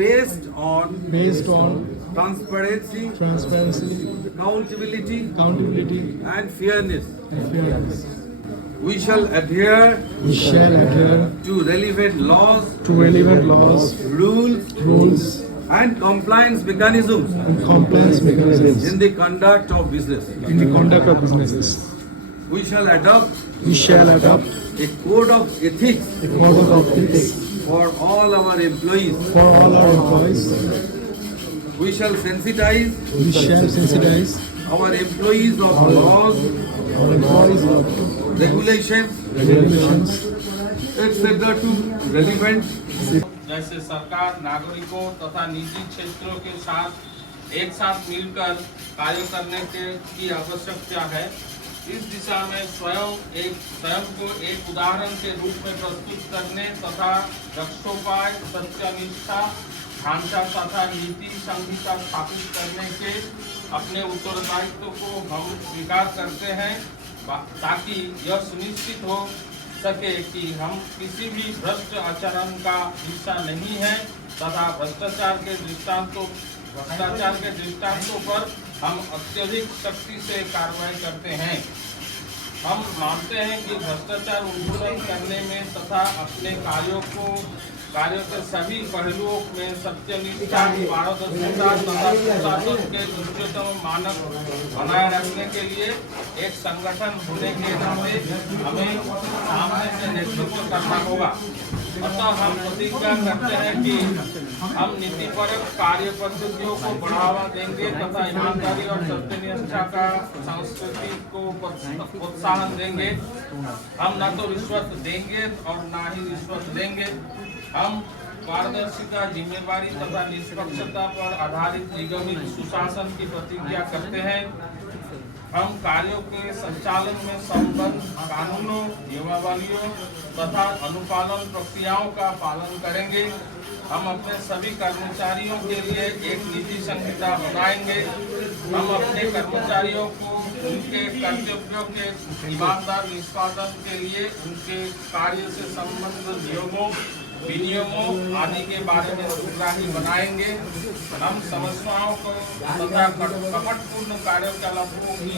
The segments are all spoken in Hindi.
based on transparency, accountability, and fairness. We shall adhere to relevant laws, rules, and compliance mechanisms in the conduct of business. We shall adopt a code of ethics for all our employees. We shall sensitize our employees of laws, regulations, etc. to relevant. जैसे सरकार नागरिकों तथा निजी क्षेत्रों के साथ एक साथ मिलकर कार्य करने की आवश्यकता है। इस दिशा में स्वयं को एक उदाहरण के रूप में प्रस्तुत करने तथा दक्षोपाय, सत्यनिष्ठा, ढांचा तथा नीति संहिता स्थापित करने के अपने उत्तरदायित्व को हम स्वीकार करते हैं, ताकि यह सुनिश्चित हो सके कि हम किसी भी भ्रष्ट आचरण का हिस्सा नहीं है तथा भ्रष्टाचार के दृष्टांतों पर हम अत्यधिक सख्ती से कार्रवाई करते हैं। हम मानते हैं कि भ्रष्टाचार उन्मूलन करने में तथा अपने कार्यों के सभी पहलुओं में सत्यनिष्ठा, पारदर्शिता तथा सुशासन के उच्चतम मानक बनाए रखने के लिए एक संगठन होने के नाते हमें सामने से नेतृत्व करना होगा। अतः हम प्रतिज्ञा करते हैं कि हम नीतिपरक कार्य पद्धतियों को बढ़ावा देंगे तथा ईमानदारी और सत्यनिष्ठा का संस्कृति को प्रोत्साहन देंगे। हम न तो रिश्वत देंगे और न ही रिश्वत लेंगे। हम पारदर्शिता, जिम्मेवारी तथा निष्पक्षता पर आधारित निगमित सुशासन की प्रतिज्ञा करते हैं। हम कार्यों के संचालन में संबद्ध कानूनों, नियमावलियों तथा अनुपालन प्रक्रियाओं का पालन करेंगे। हम अपने सभी कर्मचारियों के लिए एक नीति संहिता बनाएंगे। हम अपने कर्मचारियों को उनके कर्तव्यों के ईमानदार निष्पादन के लिए उनके कार्य से संबंधित नियमों, विनियमों आदि के बारे में सुग्राही बनाएंगे। हम समस्याओं को तथा कपटपूर्ण कार्यकलापों की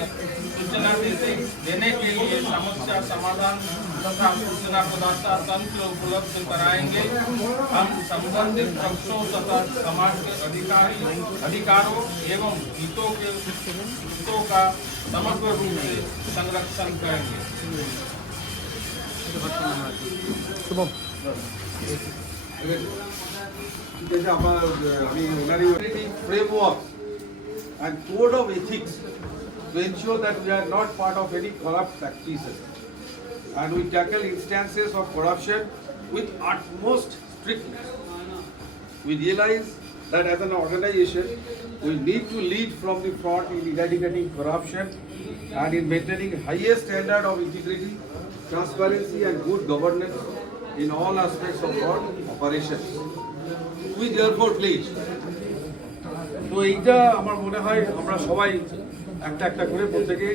सूचना देने के लिए समस्या समाधान तथा सूचना प्रदाता तंत्र उपलब्ध कराएंगे। हम संबंधित पक्षों तथा समाज के अधिकारों एवं हितों का समग्र रूप से संरक्षण करेंगे। Framework and code of ethics to ensure that we are not part of any corrupt practices, and we tackle instances of corruption with utmost strictness. We realize that as an organization, we need to lead from the front in eradicating corruption and in maintaining highest standard of integrity, transparency and good governance in all aspects of our operations. We therefore pledge. তো এইটা আমার মনে হয় আমরা সবাই একটা একটা করে প্রত্যেকে